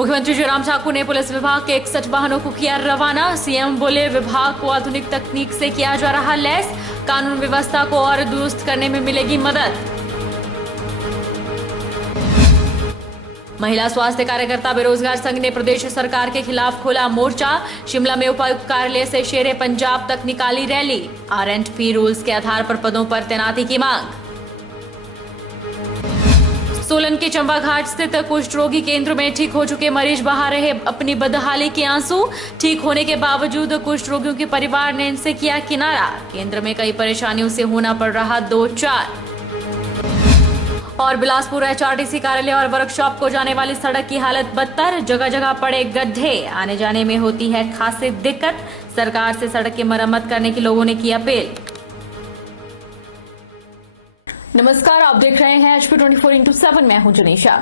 मुख्यमंत्री जयराम ठाकुर ने पुलिस विभाग के 61 वाहनों को किया रवाना। सीएम बोले विभाग को आधुनिक तकनीक से किया जा रहा लैस, कानून व्यवस्था को और दुरुस्त करने में मिलेगी मदद। महिला स्वास्थ्य कार्यकर्ता बेरोजगार संघ ने प्रदेश सरकार के खिलाफ खोला मोर्चा। शिमला में उपायुक्त कार्यालय से शेरे पंजाब तक निकाली रैली। आरएंडपी रूल्स के आधार पर पदों पर तैनाती की मांग। सोलन के चंबा घाट स्थित कुष्ठ रोगी केंद्र में ठीक हो चुके मरीज बहा रहे अपनी बदहाली के आंसू। ठीक होने के बावजूद कुष्ठ रोगियों के परिवार ने इनसे किया किनारा। केंद्र में कई परेशानियों से होना पड़ रहा दो चार। और बिलासपुर एचआरटीसी कार्यालय और वर्कशॉप को जाने वाली सड़क की हालत बदतर, जगह जगह पड़े गड्ढे, आने जाने में होती है खासी दिक्कत। सरकार से सड़क की मरम्मत करने की लोगों ने की अपील। नमस्कार, आप देख रहे हैं HP 24x7। मैं हूं जनीशा।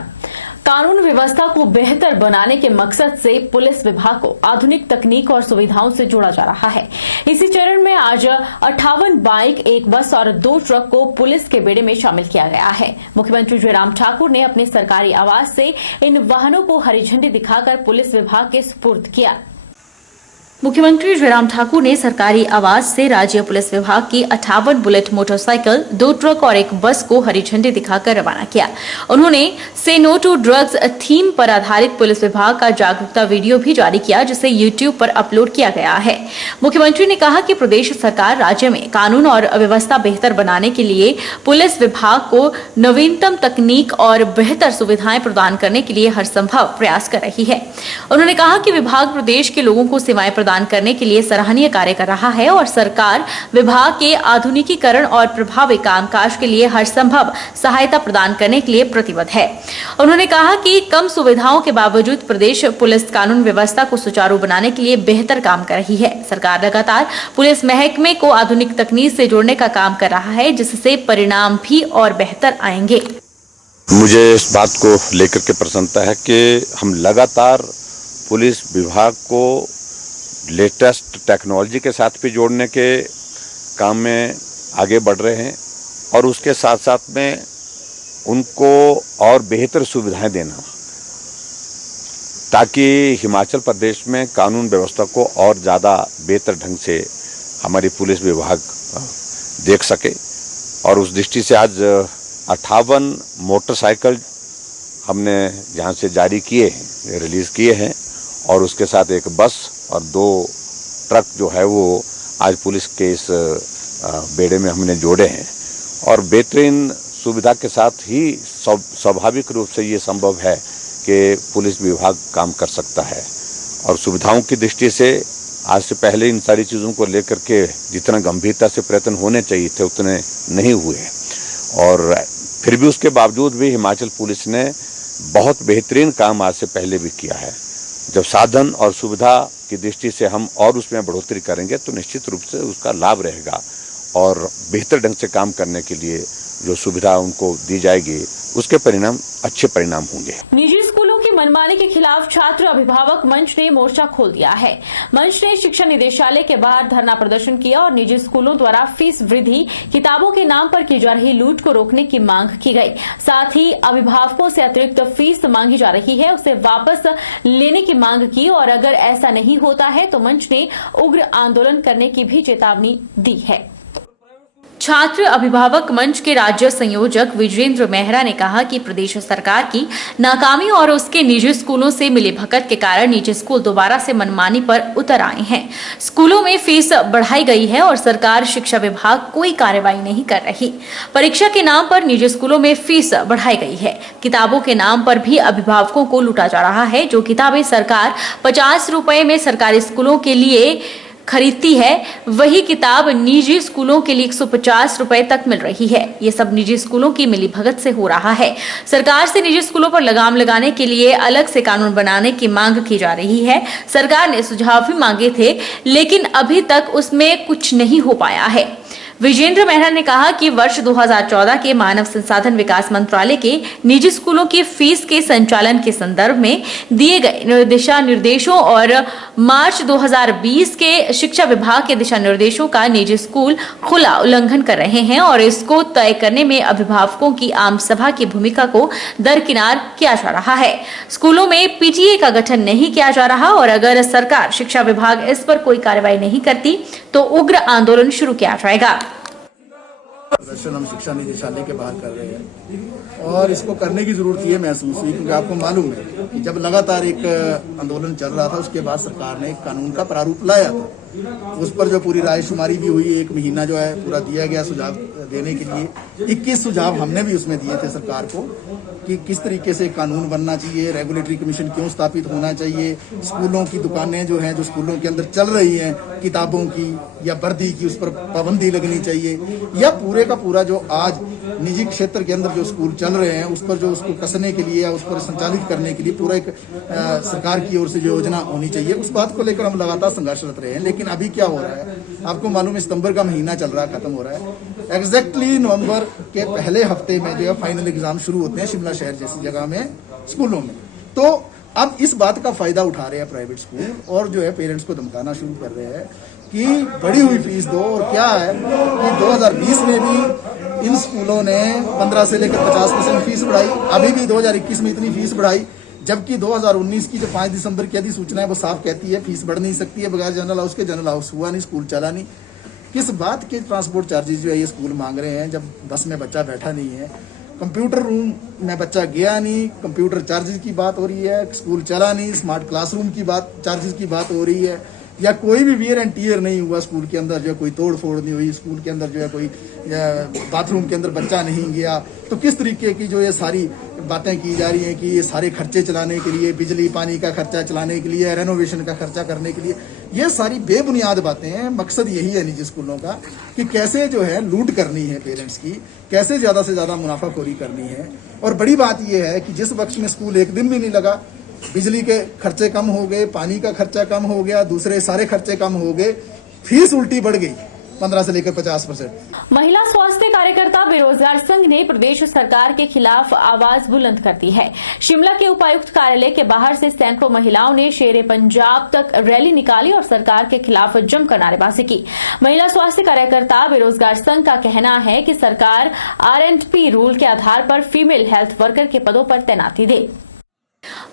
कानून व्यवस्था को बेहतर बनाने के मकसद से पुलिस विभाग को आधुनिक तकनीक और सुविधाओं से जोड़ा जा रहा है। इसी चरण में आज 58 बाइक, 1 बस और 2 ट्रक को पुलिस के बेड़े में शामिल किया गया है। मुख्यमंत्री जयराम ठाकुर ने अपने सरकारी आवास से इन वाहनों को हरी झंडी दिखाकर पुलिस विभाग के सुपुर्द किया। मुख्यमंत्री जयराम ठाकुर ने सरकारी आवास से राज्य पुलिस विभाग की 58 बुलेट मोटरसाइकिल, 2 ट्रक और 1 बस को हरी झंडी दिखाकर रवाना किया। उन्होंने से नो टू ड्रग्स थीम पर आधारित पुलिस विभाग का जागरूकता वीडियो भी जारी किया, जिसे YouTube पर अपलोड किया गया है। मुख्यमंत्री ने कहा कि प्रदेश सरकार राज्य में कानून और व्यवस्था बेहतर बनाने के लिए पुलिस विभाग को नवीनतम तकनीक और बेहतर सुविधाएं प्रदान करने के लिए हर संभव प्रयास कर रही है। उन्होंने कहा कि विभाग प्रदेश के लोगों को सेवाएं प्रदान करने के लिए सराहनीय कार्य कर रहा है और सरकार विभाग के आधुनिकीकरण और प्रभावी कामकाज के लिए हर संभव सहायता प्रदान करने के लिए प्रतिबद्ध है। उन्होंने कहा कि कम सुविधाओं के बावजूद प्रदेश पुलिस कानून व्यवस्था को सुचारू बनाने के लिए बेहतर काम कर रही है। सरकार लगातार पुलिस महकमे को आधुनिक तकनीक से जोड़ने का काम कर रहा है, जिससे परिणाम भी और बेहतर आएंगे। मुझे इस बात को लेकर के प्रसन्नता है कि हम लगातार पुलिस विभाग को लेटेस्ट टेक्नोलॉजी के साथ भी जोड़ने के काम में आगे बढ़ रहे हैं और उसके साथ साथ में उनको और बेहतर सुविधाएं देना, ताकि हिमाचल प्रदेश में कानून व्यवस्था को और ज़्यादा बेहतर ढंग से हमारी पुलिस विभाग देख सके। और उस दृष्टि से आज 58 मोटरसाइकिल हमने यहाँ से जारी किए हैं, रिलीज़ किए हैं और उसके साथ 1 बस और 2 ट्रक जो है वो आज पुलिस के इस बेड़े में हमने जोड़े हैं। और बेहतरीन सुविधा के साथ ही स्वाभाविक रूप से ये संभव है कि पुलिस विभाग काम कर सकता है। और सुविधाओं की दृष्टि से आज से पहले इन सारी चीज़ों को लेकर के जितना गंभीरता से प्रयत्न होने चाहिए थे उतने नहीं हुए, और फिर भी उसके बावजूद भी हिमाचल पुलिस ने बहुत बेहतरीन काम आज से पहले भी किया है। जब साधन और सुविधा की दृष्टि से हम और उसमें बढ़ोतरी करेंगे तो निश्चित रूप से उसका लाभ रहेगा और बेहतर ढंग से काम करने के लिए जो सुविधा उनको दी जाएगी उसके परिणाम अच्छे परिणाम होंगे। निजी स्कूलों की मनमानी के खिलाफ छात्र अभिभावक मंच ने मोर्चा खोल दिया है। मंच ने शिक्षा निदेशालय के बाहर धरना प्रदर्शन किया और निजी स्कूलों द्वारा फीस वृद्धि, किताबों के नाम पर की जा रही लूट को रोकने की मांग की गई। साथ ही अभिभावकों से अतिरिक्त फीस मांगी जा रही है उसे वापस लेने की मांग की और अगर ऐसा नहीं होता है तो मंच ने उग्र आंदोलन करने की भी चेतावनी दी है। छात्र अभिभावक मंच के राज्य संयोजक विजेंद्र मेहरा ने कहा कि प्रदेश सरकार की नाकामी और उसके निजी स्कूलों से मिलीभगत के कारण निजी स्कूल दोबारा से मनमानी पर उतर आए हैं। स्कूलों में फीस बढ़ाई गई है और सरकार शिक्षा विभाग कोई कार्रवाई नहीं कर रही। परीक्षा के नाम पर निजी स्कूलों में फीस बढ़ाई गई है। किताबों के नाम पर भी अभिभावकों को लूटा जा रहा है। जो किताबें सरकार 50 रुपए में सरकारी स्कूलों के लिए खरीदती है, वही किताब निजी स्कूलों के लिए 150 रुपए तक मिल रही है। ये सब निजी स्कूलों की मिलीभगत से हो रहा है। सरकार से निजी स्कूलों पर लगाम लगाने के लिए अलग से कानून बनाने की मांग की जा रही है। सरकार ने सुझाव भी मांगे थे, लेकिन अभी तक उसमें कुछ नहीं हो पाया है। विजेंद्र मेहरा ने कहा कि वर्ष 2014 के मानव संसाधन विकास मंत्रालय के निजी स्कूलों की फीस के संचालन के संदर्भ में दिए गए दिशा निर्देशों और मार्च 2020 के शिक्षा विभाग के दिशा निर्देशों का निजी स्कूल खुला उल्लंघन कर रहे हैं और इसको तय करने में अभिभावकों की आम सभा की भूमिका को दरकिनार किया जा रहा है। स्कूलों में पीटीए का गठन नहीं किया जा रहा और अगर सरकार शिक्षा विभाग इस पर कोई कार्रवाई नहीं करती तो उग्र आंदोलन शुरू किया जाएगा। प्रदर्शन हम शिक्षा निदेशालय के बाहर कर रहे हैं और इसको करने की जरूरत ये महसूस हुई क्योंकि आपको मालूम है कि जब लगातार एक आंदोलन चल रहा था उसके बाद सरकार ने एक कानून का प्रारूप लाया था। उस पर जो पूरी रायशुमारी भी हुई, 1 महीना जो है पूरा दिया गया सुझाव देने के लिए। 21 सुझाव हमने भी उसमें दिए थे सरकार को कि किस तरीके से कानून बनना चाहिए, रेगुलेटरी कमीशन क्यों स्थापित होना चाहिए, स्कूलों की दुकानें जो हैं जो स्कूलों के अंदर चल रही हैं किताबों की या वर्दी की, उस पर पाबंदी लगनी चाहिए, या पूरे का पूरा जो आज निजी क्षेत्र के अंदर जो स्कूल चल रहे हैं उस पर जो उसको कसने के लिए या उस पर संचालित करने के लिए पूरा एक सरकार की ओर से जो योजना होनी चाहिए, उस बात को लेकर हम लगातार संघर्षरत रहे हैं। लेकिन अभी क्या हो रहा है, आपको मालूम है सितंबर का महीना चल रहा है, खत्म हो रहा है। एग्जैक्टली नवंबर के पहले हफ्ते में जो है फाइनल एग्जाम शुरू होते हैं शिमला शहर जैसी जगह में स्कूलों में। तो अब इस बात का फायदा उठा रहे हैं प्राइवेट स्कूल और जो है पेरेंट्स को धमकाना शुरू कर रहे हैं कि बढ़ी हुई फीस दो। और क्या है कि 2020 में भी इन स्कूलों ने 15 से लेकर 50% फीस बढ़ाई, अभी भी 2021 में इतनी फीस बढ़ाई, जबकि 2019 की जो 5 दिसंबर की अधिसूचना है वो साफ कहती है फीस बढ़ नहीं सकती है बगैर जनरल हाउस के। जनरल हाउस हुआ नहीं, स्कूल चला नहीं। किस बात के ट्रांसपोर्ट चार्जेस जो है ये स्कूल मांग रहे हैं जब बस में बच्चा बैठा नहीं है, कंप्यूटर रूम में बच्चा गया नहीं, कंप्यूटर चार्जेस की बात हो रही है, स्कूल चला नहीं, स्मार्ट क्लासरूम की बात चार्जेस की बात हो रही है, या कोई भी वियर एंड टीयर नहीं हुआ स्कूल के अंदर, जो कोई तोड़ फोड़ नहीं हुई स्कूल के अंदर, जो है कोई बाथरूम के अंदर बच्चा नहीं गया। तो किस तरीके की जो ये सारी बातें की जा रही हैं कि ये सारे खर्चे चलाने के लिए, बिजली पानी का खर्चा चलाने के लिए, रेनोवेशन का खर्चा करने के लिए, ये सारी बेबुनियाद बातें हैं। मकसद यही है निजी स्कूलों का कि कैसे जो है लूट करनी है पेरेंट्स की, कैसे ज्यादा से ज्यादा मुनाफाखोरी करनी है। और बड़ी बात यह है कि जिस वक्त में स्कूल एक दिन भी नहीं लगा, बिजली के खर्चे कम हो गए, पानी का खर्चा कम हो गया, दूसरे सारे खर्चे कम हो गए, फीस उल्टी बढ़ गई 15 से लेकर 50%। महिला स्वास्थ्य कार्यकर्ता बेरोजगार संघ ने प्रदेश सरकार के खिलाफ आवाज बुलंद कर दी है। शिमला के उपायुक्त कार्यालय के बाहर से सैकड़ों महिलाओं ने शेरे पंजाब तक रैली निकाली और सरकार के खिलाफ जमकर नारेबाजी की। महिला स्वास्थ्य कार्यकर्ता बेरोजगार संघ का कहना है कि सरकार R&P रूल के आधार पर फीमेल हेल्थ वर्कर के पदों पर तैनाती दे।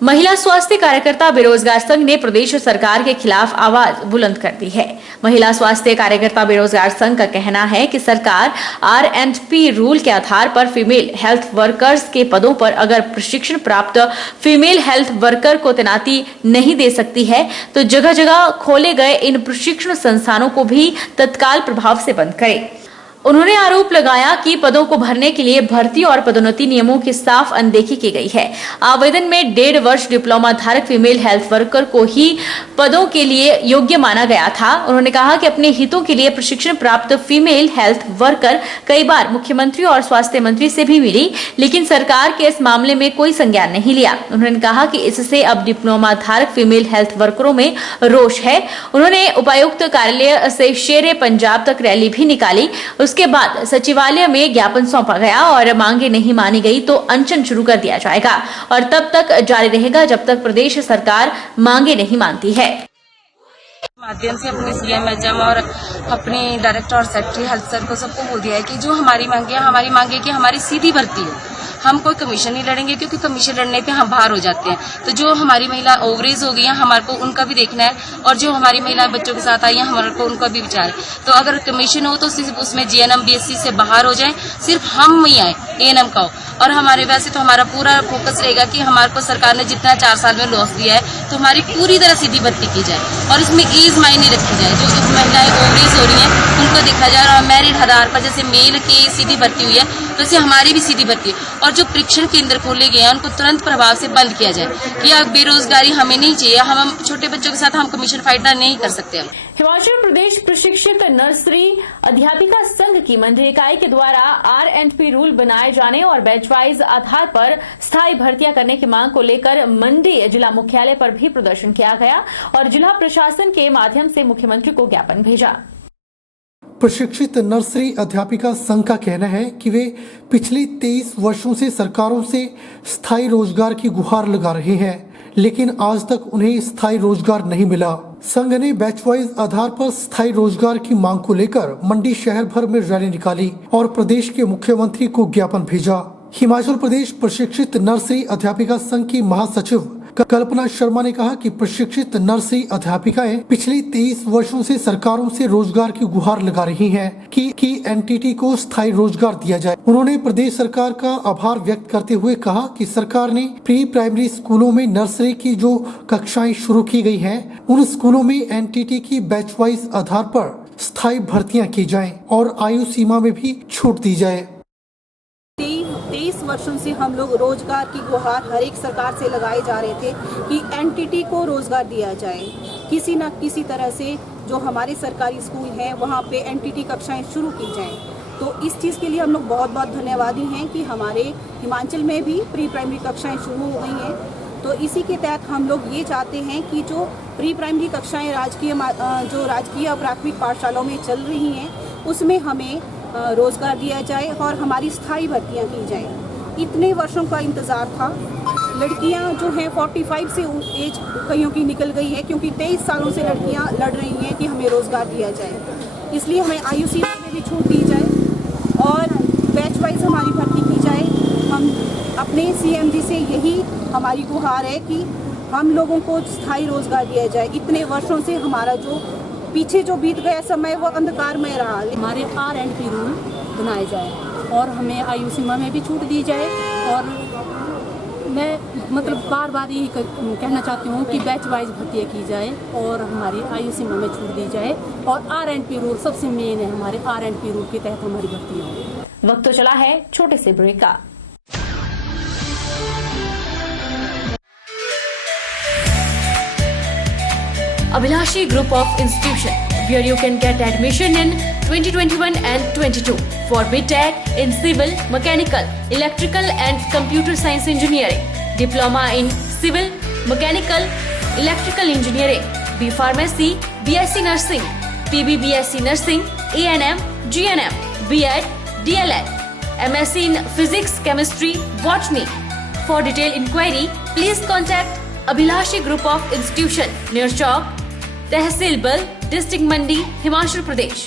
महिला स्वास्थ्य कार्यकर्ता बेरोजगार संघ ने प्रदेश सरकार के खिलाफ आवाज बुलंद कर दी है। महिला स्वास्थ्य कार्यकर्ता बेरोजगार संघ का कहना है कि सरकार R&P रूल के आधार पर फीमेल हेल्थ वर्कर्स के पदों पर अगर प्रशिक्षण प्राप्त फीमेल हेल्थ वर्कर को तैनाती नहीं दे सकती है तो जगह जगह खोले गए इन प्रशिक्षण संस्थानों को भी तत्काल प्रभाव से बंद करे। उन्होंने आरोप लगाया कि पदों को भरने के लिए भर्ती और पदोन्नति नियमों की साफ अनदेखी की गई है। आवेदन में 1.5 वर्ष डिप्लोमा धारक फीमेल हेल्थ वर्कर को ही पदों के लिए योग्य माना गया था। उन्होंने कहा कि अपने हितों के लिए प्रशिक्षण प्राप्त फीमेल हेल्थ वर्कर कई बार मुख्यमंत्री और स्वास्थ्य मंत्री से भी मिली, लेकिन सरकार के इस मामले में कोई संज्ञान नहीं लिया। उन्होंने कहा कि इससे अब डिप्लोमा धारक फीमेल हेल्थ वर्करों में रोष है। उन्होंने उपायुक्त कार्यालय से शेरे पंजाब तक रैली भी निकाली। उसके बाद सचिवालय में ज्ञापन सौंपा गया और मांगे नहीं मानी गई तो अनशन शुरू कर दिया जाएगा और तब तक जारी रहेगा जब तक प्रदेश सरकार मांगे नहीं मानती है। माध्यम से अपने CM और अपने डायरेक्टर और सेक्रेटरी हेल्थ सर को सबको बोल दिया है कि जो हमारी मांगे कि हमारी सीधी भर्ती हो, हम कोई कमीशन नहीं लड़ेंगे क्योंकि कमीशन लड़ने पे हम बाहर हो जाते हैं। तो जो हमारी महिला ओवरेज हो गई है हमारे को उनका भी देखना है और जो हमारी महिला बच्चों के साथ आई है हमारे को उनका भी विचार है। तो अगर कमीशन हो तो सिर्फ उसमें GNM BSc से बाहर हो जाए, सिर्फ हम ही आए ANM का हो। और हमारे वैसे तो हमारा पूरा फोकस रहेगा कि हमारे को सरकार ने जितना 4 साल में लॉस दिया है तो हमारी पूरी तरह सीधी भर्ती की जाए और इसमें एज मायने रखी जाए। जो महिलाएं ओवरेज हो रही हैं उनको देखा जाए और मेरिट आधार पर जैसे मेल की सीधी भर्ती हुई है वैसे हमारी भी सीधी भर्ती है। और जो परीक्षण केंद्र खोले गए हैं उनको तुरंत प्रभाव से बंद किया जाए कि अब बेरोजगारी हमें नहीं चाहिए। हम छोटे बच्चों के साथ हम कमीशन फाइट नहीं कर सकते। हिमाचल प्रदेश प्रशिक्षक नर्सरी अध्यापिका संघ की मंडल इकाई के द्वारा R&P रूल बनाए जाने और बैच वाइज आधार पर स्थायी भर्तियां करने की मांग को लेकर मंडी जिला मुख्यालय पर भी प्रदर्शन किया गया और जिला प्रशासन के माध्यम से मुख्यमंत्री को ज्ञापन भेजा। प्रशिक्षित नर्सरी अध्यापिका संघ का कहना है कि वे पिछले 23 वर्षों से सरकारों से स्थायी रोजगार की गुहार लगा रहे हैं, लेकिन आज तक उन्हें स्थायी रोजगार नहीं मिला। संघ ने बैच वाइज आधार पर स्थायी रोजगार की मांग को लेकर मंडी शहर भर में रैली निकाली और प्रदेश के मुख्यमंत्री को ज्ञापन भेजा। हिमाचल प्रदेश प्रशिक्षित नर्सरी अध्यापिका संघ की महासचिव कल्पना शर्मा ने कहा कि प्रशिक्षित नर्सरी अध्यापिकाएं पिछले 23 वर्षों से सरकारों से रोजगार की गुहार लगा रही हैं कि एनटीटी को स्थायी रोजगार दिया जाए। उन्होंने प्रदेश सरकार का आभार व्यक्त करते हुए कहा कि सरकार ने प्री प्राइमरी स्कूलों में नर्सरी की जो कक्षाएं शुरू की गई हैं, उन स्कूलों में एनटीटी की बैच वाइज आधार पर स्थायी भर्तियाँ की जाएं और आयु सीमा में भी छूट दी जाए। 23 वर्षों से हम लोग रोजगार की गुहार हर एक सरकार से लगाए जा रहे थे कि एनटीटी को रोजगार दिया जाए। किसी न किसी तरह से जो हमारे सरकारी स्कूल हैं वहाँ पे एनटीटी कक्षाएं शुरू की जाएं। तो इस चीज़ के लिए हम लोग बहुत बहुत धन्यवादी हैं कि हमारे हिमाचल में भी प्री प्राइमरी कक्षाएं शुरू हो गई हैं। तो इसी के तहत हम लोग ये चाहते हैं कि जो प्री प्राइमरी कक्षाएँ जो राजकीय प्राथमिक पाठशालाओं में चल रही हैं उसमें हमें रोजगार दिया जाए और हमारी स्थायी भर्तियां की जाएं। इतने वर्षों का इंतज़ार था। लड़कियां जो हैं 45 से एज कईयों की निकल गई है, क्योंकि 23 सालों से लड़कियां लड़ रही हैं कि हमें रोजगार दिया जाए। इसलिए हमें आयु सीमा में भी छूट दी जाए और बैच वाइज हमारी भर्ती की जाए। हम अपने सीएम जी से यही हमारी गुहार है कि हम लोगों को स्थायी रोजगार दिया जाए। इतने वर्षों से हमारा जो पीछे जो बीत गया समय वो अंधकारमय रहा। हमारे RNP रूल बनाए जाए और हमें आयु सीमा में भी छूट दी जाए। और मैं बार बार यही कहना चाहती हूँ कि बैच वाइज भर्तियाँ की जाए और हमारी आयु सीमा में छूट दी जाए और RNP रूल सबसे मेन है। हमारे RNP रूल के तहत हमारी भर्तियाँ हों। वक्त तो चला है छोटे से ब्रेक का। Abhilashi Group of Institution, where you can get admission in 2021 and 22 for BTech in Civil, Mechanical, Electrical and Computer Science Engineering, Diploma in Civil, Mechanical, Electrical Engineering, B Pharmacy, BSc Nursing, PB BSc Nursing, A&M, GNM, B.Ed, DLEd, MSc in Physics, Chemistry, Botany. For detailed inquiry, please contact Abhilashi Group of Institution, near Chowk, तहसील बल, district मंडी, हिमाचल प्रदेश।